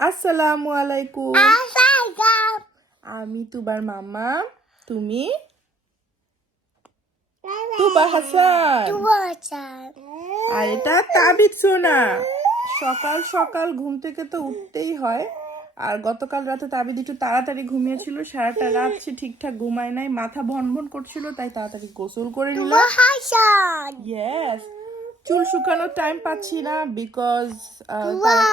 আসসালামু আলাইকুম। আমি তুবার মামা তুমি? তুবা হাসান। আর এটা তাবিদ সোনা। সকাল সকাল ঘুম থেকে তো উঠতেই হয়। আর গতকাল রাতে তাবিদ একটু তাড়াতাড়ি ঘুমিয়েছিল সারাটা রাত সে ঠিকঠাক ঘুমায় নাই মাথা ভন ভন করছিল তাই তাড়াতাড়ি গোসল করে নিল। ইয়েস চুল শুকানোর টাইম পাচ্ছি না বিকজ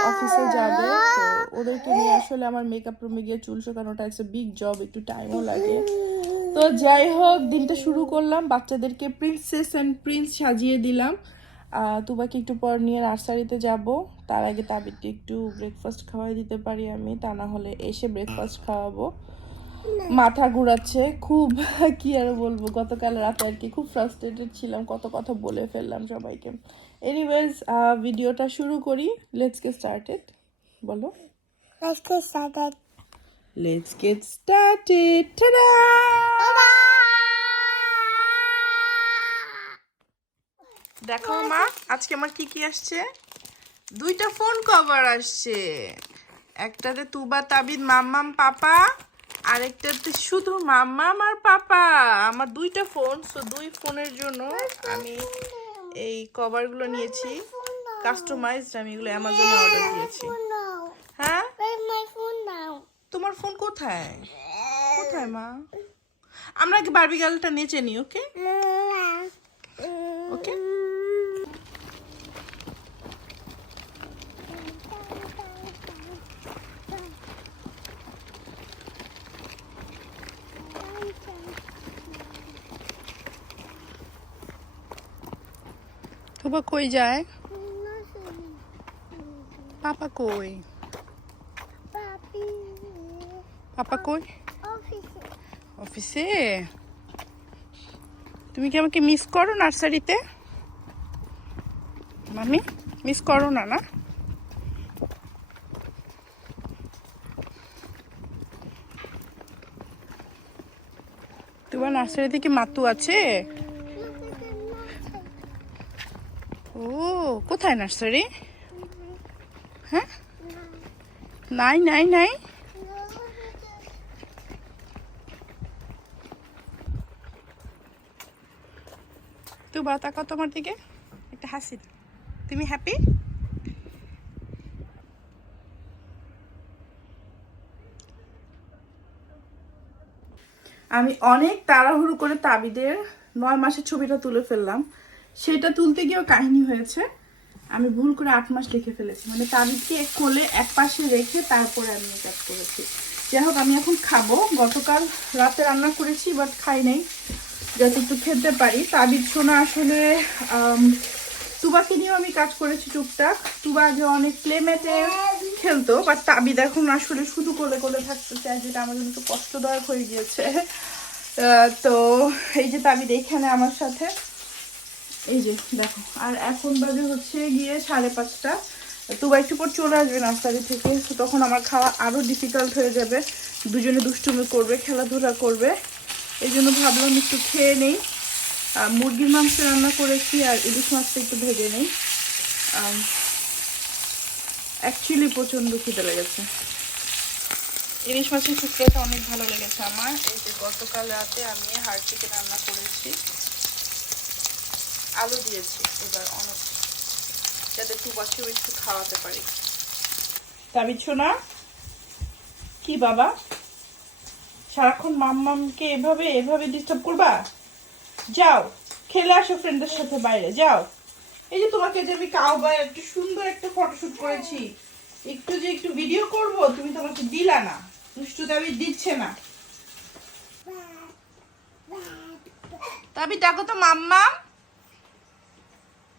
অফিসে যাবে তো ওদেরকে নিয়ে আসলে আমার মেকআপ রুমে গিয়ে চুল শুকানোটা ইটস বিগ জব একটু টাইমও লাগে। তো যাই হোক দিনটা শুরু করলাম বাচ্চাদেরকে প্রিন্সেস অ্যান্ড প্রিন্স সাজিয়ে দিলাম। তুবাকে একটু পর নিয়ে নার্সারিতে যাব। তার আগে তাবিরকে একটু ব্রেকফাস্ট খাওয়াই দিতে পারি আমি তা না হলে এসে ব্রেকফাস্ট খাওয়াবো। মাথা ঘুরাচ্ছে খুব কি আর বলব গতকাল রাতে আর কি খুব ফ্রাস্ট্রেটেড ছিলাম কত কথা বলে ফেললাম সবাইকে। এনিওয়েজ ভিডিওটা শুরু করি লেটস গেট স্টার্টেড বলো. লেটস গেট স্টার্টেড টাডা দেখো মা আজকে আমার কি কি আসছে? দুইটা ফোন কভার আসছে। একটাতে তুবা তাবিদ মাম্মাম পাপা। আরেকটাতে শুধু মাম্মা, আমার পাপা। আমার দুইটা ফোন সো দুই ফোনের জন্য আমি এই কভারগুলো নিয়েছি। কাস্টমাইজড আমি এগুলো অ্যামাজনে অর্ডার দিয়েছি. হ্যাঁ? তোমার ফোন কোথায়? কোথায় মা? আমরা কি বারবি গার্লটা নেচে নিই ওকে তোবা কই যায়? পাপা কই. পাপা কই. অফিসে? তুমি কি আমাকে মিস করো নার্সারিতে? মামি মিস করো না না? তোমার নার্সারিতে কি মাতু আছে? ও, কোথায় নার্সারি? হ্যাঁ? নাই নাই নাই? তুই বা তাকাও তোমার দিকে? একটা হাসি তুমি হ্যাপি আমি অনেক তাড়াহুড়ো করে তাবিদের নয় মাসের ছবিটা তুলে ফেললাম। সেটা তুলতে গিয়েও কাহিনী হয়েছে। আমি ভুল করে আট মাস লিখে ফেলেছি। মানে তাবিদকে এক কোলে এক পাশে রেখে তারপরে আমি কাজ করেছি। যাই হোক, আমি এখন খাব। গতকাল রাতে রান্না করেছি বাট খাই নাই। যাতে একটু খেতে পারি। তাবিদ সোনা আসলে তুবাকে নিয়েও আমি কাজ করেছি টুকটাক। তুবা আগে অনেক প্লেমেটে খেলতো বাট তাবিদ এখন আসলে শুধু কোলে কোলে থাকতে চায়, যেটা আমার জন্য একটু কষ্টদায়ক হয়ে গিয়েছে। তো এই যে তাবিদ এখানে আমার সাথে। এই যে, দেখো, আর এখন বাজে হচ্ছে গিয়ে সাড়ে পাঁচটা। তুবা একটু পর চলে আসবে নার্সারি থেকে, তো তখন আমার খাওয়া আরও ডিফিকাল্ট হয়ে যাবে। দুজনে দুষ্টুমি করবে, খেলাধুলা করবে। এই জন্য ভাবলাম একটু খেয়ে নেই। মুরগির মাংস রান্না করেছি আর ইলিশ মাছটা একটু ভেজে নেই। অ্যাকচুয়ালি প্রচণ্ড খিদে লেগেছে। ইলিশ মাছের শুক্রটা অনেক ভালো লেগেছে আমার। এই যে গতকাল রাতে আমি হাড় চিকেন রান্না করেছি। আলু দিয়েছি, এবার অনেক, যাতে টুবাকেও একটু খাওয়াতে পারি। তাবিচ্ছ না কি বাবা? সারাক্ষণ মাম্মামকে এভাবে এভাবে ডিস্টার্ব করবা? যাও, খেলে আসো ফ্রেন্ডের সাথে বাইরে, যাও। এই যে তোমাকে যে আমি কাউ বা একটু সুন্দর একটা ফটোশুট করেছি, একটু যে একটু ভিডিও করব, তুমি তোমাকে দিলা না। দুষ্টু দাবি দিচ্ছে না। তাবি ডাকো তো মাম্মাম।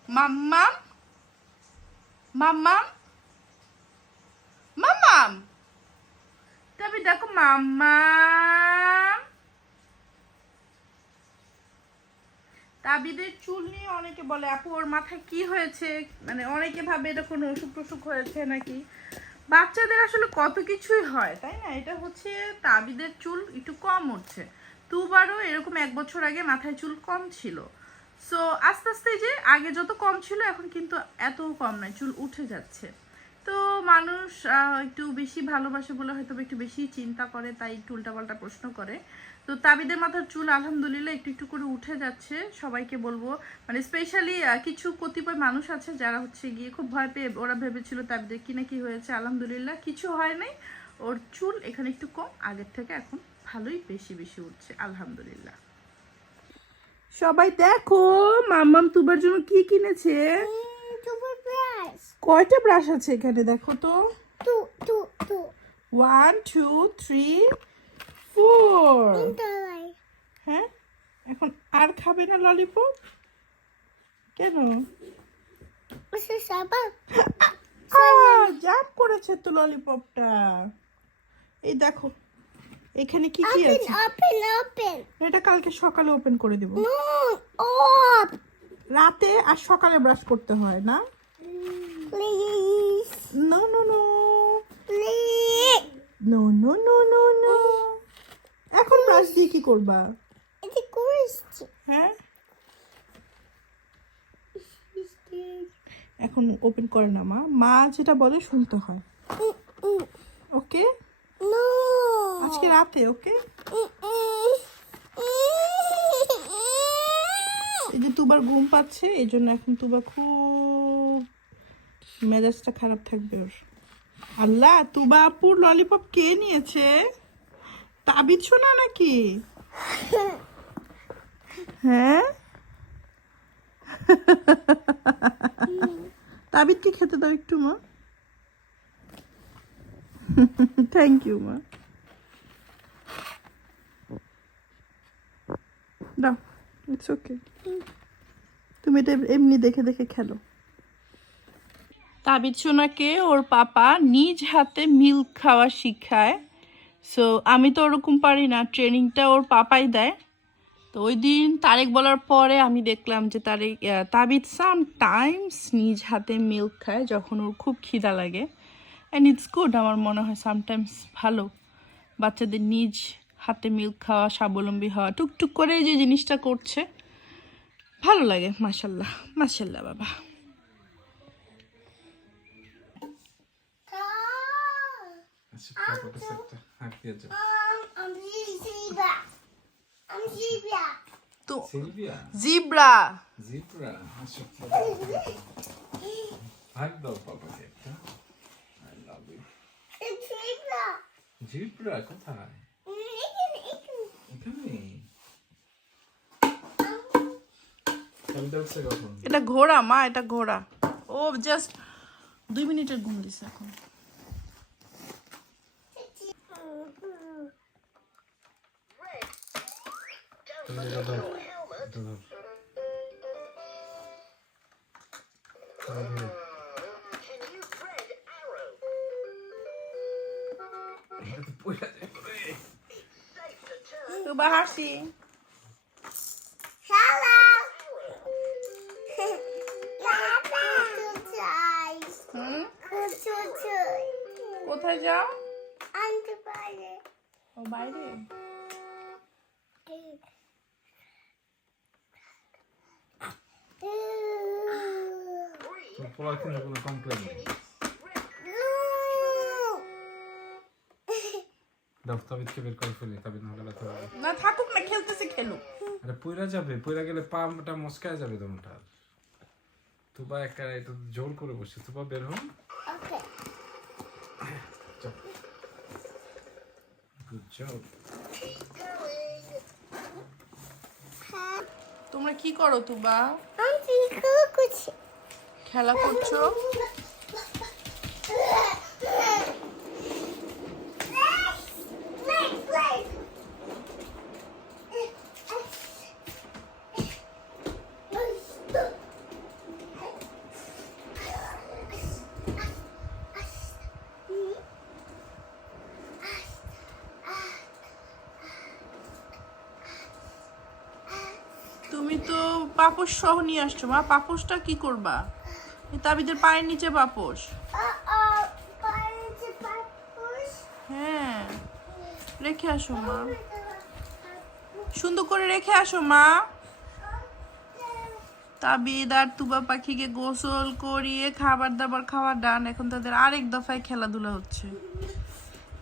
মাম্মাম মাম্মাম মাম্মাম তবে দেখো মাম্মাম তাবিদের চুল নিয়ে অনেকে বলে, আপু, ওর মাথায় কি হয়েছে? মানে অনেকে ভাবে এটা কোনো অসুখ টসুখ হয়েছে নাকি? বাচ্চাদের আসলে কত কিছুই হয়, তাই না? এটা হচ্ছে তাবিদের চুল একটু কম উঠছে। তুবারও এরকম এক বছর আগে মাথায় চুল কম ছিল। সো আস্তে আস্তে যে আগে যত কম ছিল, এখন কিন্তু এত কম নয়, চুল উঠে যাচ্ছে। তো মানুষ একটু বেশি ভালোবাসে বলে হয়তো একটু বেশি চিন্তা করে, তাই একটু উল্টাপাল্টা প্রশ্ন করে। তো তাবিদের মাথার চুল আলহামদুলিল্লাহ একটু একটু করে উঠে যাচ্ছে, সবাইকে বলব। মানে স্পেশালি কিছু কতিপয় মানুষ আছে যারা হচ্ছে গিয়ে খুব ভয় পেয়ে, ওরা ভেবেছিল তাবিদের কি না কি হয়েছে, আলহামদুলিল্লাহ কিছু হয় নাই। ওর চুল এখানে একটু কম, আগের থেকে এখন ভালোই বেশি বেশি উঠছে, আলহামদুলিল্লাহ। সবাই দেখো মাম্মাম তুবার জন্য কি কিনেছে. কয়টা ব্রাশ আছে এখানে দেখো তো. One two three four. হ্যাঁ এখন আর খাবে না ললিপপ কেন. জাম্প করেছে তো ললিপপটা এই দেখো এখানে কি কি আছে open, open. এটা কালকে সকালে ওপেন করে দিব. Up. রাতে আর সকালে ব্রাশ করতে হয় না Please. No no no Please. No no no no no এখন ব্রাশ দিয়ে কি করবা It's a হ্যাঁ এখন ওপেন করে না মা মা যেটা বলে শুনতে হয় ওকে No. আজকে রাতে ওকে এই যে তুবার ঘুম পাচ্ছে, এই জন্য এখন তুবা খুব মেজাজটা খারাপ থাকবে ওর। আল্লাহ, তুবা আপুর ললিপপ কে নিয়েছে? তাবিদ শোনা নাকি? হ্যাঁ? তাবিদকে খেতে দাও একটু, মা। থ্যাংক ইউ মা দাও ইটস ওকে তুমি এটা এমনি দেখে দেখে খেলো। তাবিদ সোনাকে ওর পাপা নিজ হাতে মিল্ক খাওয়া শিখায়। সো আমি তো ওরকম পারি না ট্রেনিংটা ওর পাপাই দেয়। তো ওই দিন তারেক বলার পরে আমি দেখলাম যে তারেক তাবিদ সাম টাইমস নিজ হাতে মিল্ক খায় যখন ওর খুব খিদা লাগে। অ্যান্ড ইটস গুড আমার মনে হয় সামটাইমস ভালো। বাচ্চাদের নিজ হাতে মিল্ক খাওয়া স্বাবলম্বী হওয়া টুকটুক করে যে জিনিসটা করছে ভালো লাগে মাসাল্লাহ মাসাল্লাহ বাবা. তো জিব্রা। জিব্রা হাত দাও পাপাকে একটা আই লাভ ইউ জিব্রা কোথায় এখানে আমি দেখছে কখন এটা ঘোড়া মা এটা ঘোড়া। ও জাস্ট দুই মিনিটের ঘুম দিছে এখন। তুমি এটা to toy. কোথায় যাও? the body. ও বাইরে? পোলার কিন্তু কোনো কমপ্লেন নেই দাও তাবিদকে বের করে ফেলি তাবিদ না গেলে তো না। থাকুক না খেলতেছে খেলুক। আরে পইরা যাবে পইরা গেলে পাটা মস্কায় যাবে তোমারটা তুবা একটা এটা জোর করে বসে তুবা বের হন. গুড জব তোমরা কি করো তুবা? খেলা করছ তুমি তো পাপোশ সহ নিয়ে আসছো মা। পাপোশটা কি করবা? তাবিদের পায়ের নিচে পাপোশ. হ্যাঁ। রেখে আসো মা। সুন্দর করে রেখে আসো মা। তাবিদ আর তুবা পাখিকে গোসল করিয়ে খাবার দাবার খাওয়া ডান। এখন তাদের আরেক দফায় খেলাধুলা হচ্ছে।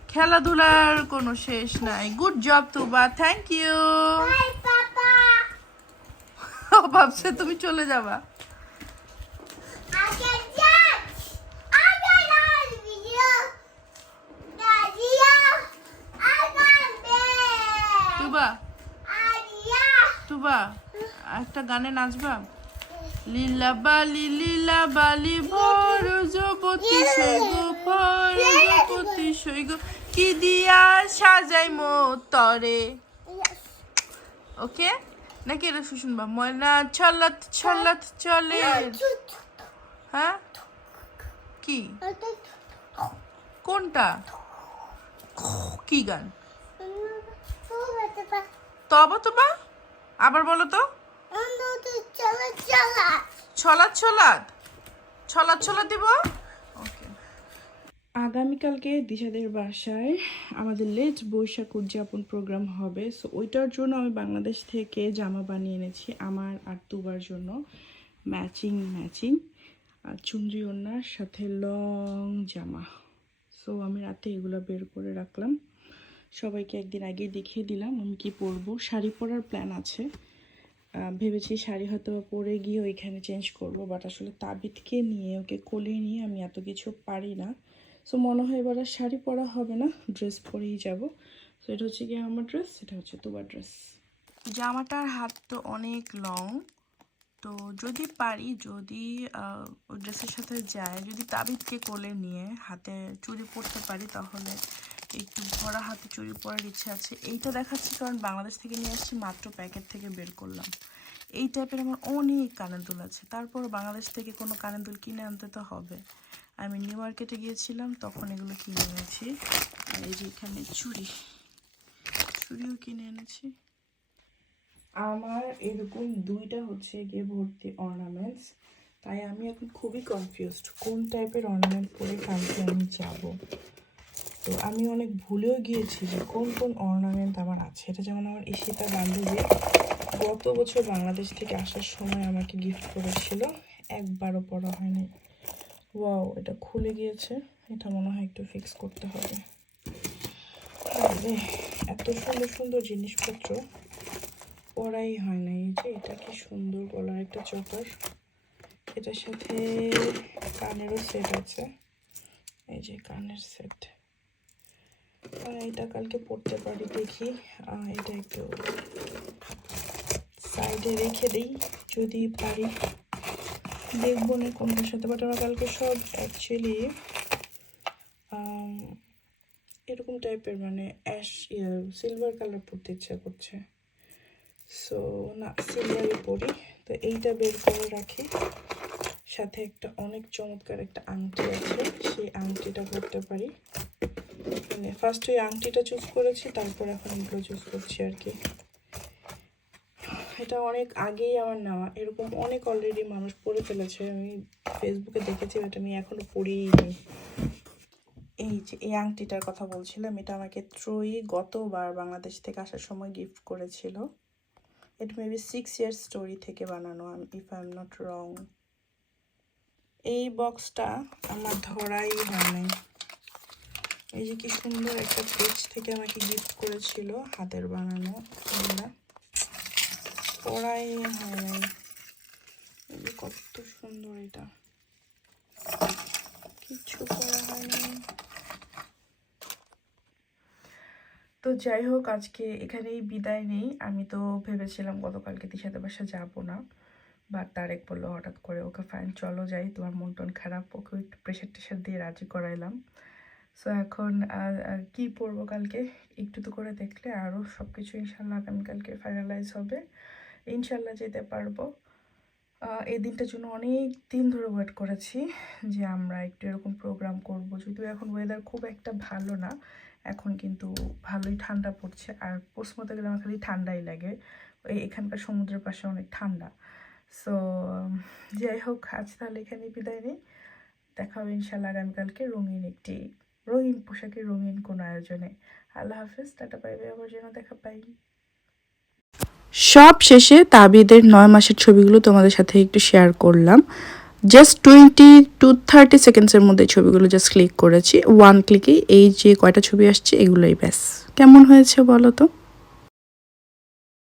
খেলাধুলার কোনো শেষ নাই। Good job Tuba. Thank you. ভাবছে তুমি চলে যাবা. তুবা তুবা একটা গানে নাচবা? লীলা বালি লীলা বালি ভর জপতি সৈগ ভর জপতি সৈগ কি দিয়া সাজাই মো তরে. ওকে নাকি এটা শুনবা ময়না ছলাত ছলাত চলে। হ্যাঁ? কি? কোনটা? কি গান? তবা তবা আবার বলো তো। ছলাৎ ছলাৎ। ছলাৎ ছলাৎ দিব? আগামীকালকে দিশাদের বাসায় আমাদের লেট বৈশাখ উদযাপন প্রোগ্রাম হবে। সো ওইটার জন্য আমি বাংলাদেশ থেকে জামা বানিয়ে এনেছি আমার আর তুবার জন্য। ম্যাচিং ম্যাচিং আর চুন্দ্রি ওনার সাথে লং জামা। সো আমি রাতে এগুলো বের করে রাখলাম। সবাইকে একদিন আগে দেখিয়ে দিলাম আমি কি পরবো। শাড়ি পরার প্ল্যান আছে। ভেবেছি শাড়ি হয়তো পরে গিয়ে ওইখানে চেঞ্জ করব বাট আসলে তাবিদকে নিয়ে, ওকে কোলে নিয়ে আমি এত কিছু পারি না। সো মনে হয় এবার আর শাড়ি পরা হবে না ড্রেস পরেই যাব। সো এটা হচ্ছে গিয়ে আমার ড্রেস এটা হচ্ছে তোমার ড্রেস জামাটার হাত তো অনেক লং তো যদি পারি, যদি ড্রেসের সাথে যায়, যদি তাবিদকে কোলে নিয়ে হাতে চুরি পরতে পারি, তাহলে একটু ভরা হাতে চুরি পরার ইচ্ছা আছে। এইটা দেখাচ্ছি কারণ বাংলাদেশ থেকে নিয়ে আসছি, মাত্র প্যাকেট থেকে বের করলাম। এই টাইপের আমার অনেক কানের দুল আছে। তারপর বাংলাদেশ থেকে কোনো কানের দুল কিনে আনতে তো হবে। আমি নিউ মার্কেটে গিয়েছিলাম, তখন এগুলো কিনে এনেছি। আর এই যে এখানে চুড়ি, চুড়িও কিনে এনেছি। আমার এরকম দুইটা হচ্ছে গিয়ে ভর্তি অর্নামেন্টস তাই আমি এখন খুবই কনফিউজড কোন টাইপের অর্নামেন্ট পরে কালকে আমি যাব। তো আমি অনেক ভুলেও গিয়েছি যে কোন কোন অর্নামেন্ট আমার আছে। এটা যেমন আমার ঈশিতা বান্ধবী গত বছর বাংলাদেশ থেকে আসার সময় আমাকে গিফট করেছিল, একবারও পড়া হয়নি। ওয়াও এটা খুলে গিয়েছে। এটা মনে হয় একটু ফিক্স করতে হবে। এত সুন্দর সুন্দর জিনিসপত্র। পরাই হয় না। এই যে, এটা কি সুন্দর গলার একটা চপার এটার সাথে কানেরও সেট আছে। এই যে, কানের সেট এটা কালকে পড়তে পারি দেখি। এটা একটু সাইডে রেখে দিই, যদি পারি। দেখব না কোনটার সাথে বাট আমার কালকে সব অ্যাকচুয়ালি এরকম টাইপের মানে অ্যাশ সিলভার কালার পরতে ইচ্ছা করছে। সো না সিলভারই পরি তো এইটা বের করে রাখি। সাথে একটা অনেক চমৎকার একটা আংটি আছে, সেই আংটিটা পরতে পারি। মানে ফার্স্ট ওই আংটিটা চুজ করেছি, তারপর এখন এগুলো চুজ করছি আর কি। এটা অনেক আগেই আমার নেওয়া। এরকম অনেক অলরেডি মানুষ পড়ে ফেলেছে। আমি ফেসবুকে দেখেছি বাট আমি এখনও পরিনি এই যে, এই আংটিটার কথা বলছিলাম, এটা আমাকে ত্রয়ী গতবার বাংলাদেশ থেকে আসার সময় গিফট করেছিল। এটা মেবি সিক্স ইয়ার স্টোরি থেকে বানানো if I am not wrong এই বক্সটা আমার ধরাই হয় এই যে কি সুন্দর একটা পেজ থেকে আমাকে গিফট করেছিল, হাতের বানানো পড়াই হয় নাই। কত সুন্দর এটা। কিছু করা হয়নি তো যাই হোক, আজকে এখানেই বিদায় নেই। আমি তো ভেবেছিলাম গতকালকে দিশাতে বাসা যাব না বা তারেক বলল হঠাৎ করে ওকে ফাইন চলো যাই। তোমার মন টন খারাপ, ওকে একটু প্রেশার টেশার দিয়ে রাজি করাইলাম। সো এখন কি পরবো কালকে? একটু তো করে দেখলে আরও সব কিছু ইনশাল্লাহ আগামীকালকে ফাইনালাইজ হবে। ইনশাল্লাহ যেতে পারব। এই দিনটার জন্য অনেক দিন ধরে ওয়েট করেছি যে আমরা একটু এরকম প্রোগ্রাম করব। যদিও এখন ওয়েদার খুব একটা ভালো না, এখন কিন্তু ভালোই ঠান্ডা পড়ছে। আর পশ্চিমতে গেলে আমার খালি ঠান্ডাই লাগে। এখানকার সমুদ্রের পাশে অনেক ঠান্ডা। সো যাই হোক, আজ তাহলে এখানে বিদায় নেই। দেখা হবে ইনশাল্লাহ আগামীকালকে রঙিন একটি, রঙিন পোশাকের রঙিন কোনো আয়োজনে। আল্লাহ হাফিজ, টাটা পাইবে আবার যেন দেখা পাই সব শেষে তাবিদের নয় মাসের ছবিগুলো তোমাদের সাথে একটু শেয়ার করলাম। জাস্ট টোয়েন্টি টু থার্টি সেকেন্ডসের মধ্যে ছবিগুলো জাস্ট ক্লিক করেছি। ওয়ান ক্লিকে এই যে কয়টা ছবি আসছে, এগুলোই ব্যাস। কেমন হয়েছে বলো তো?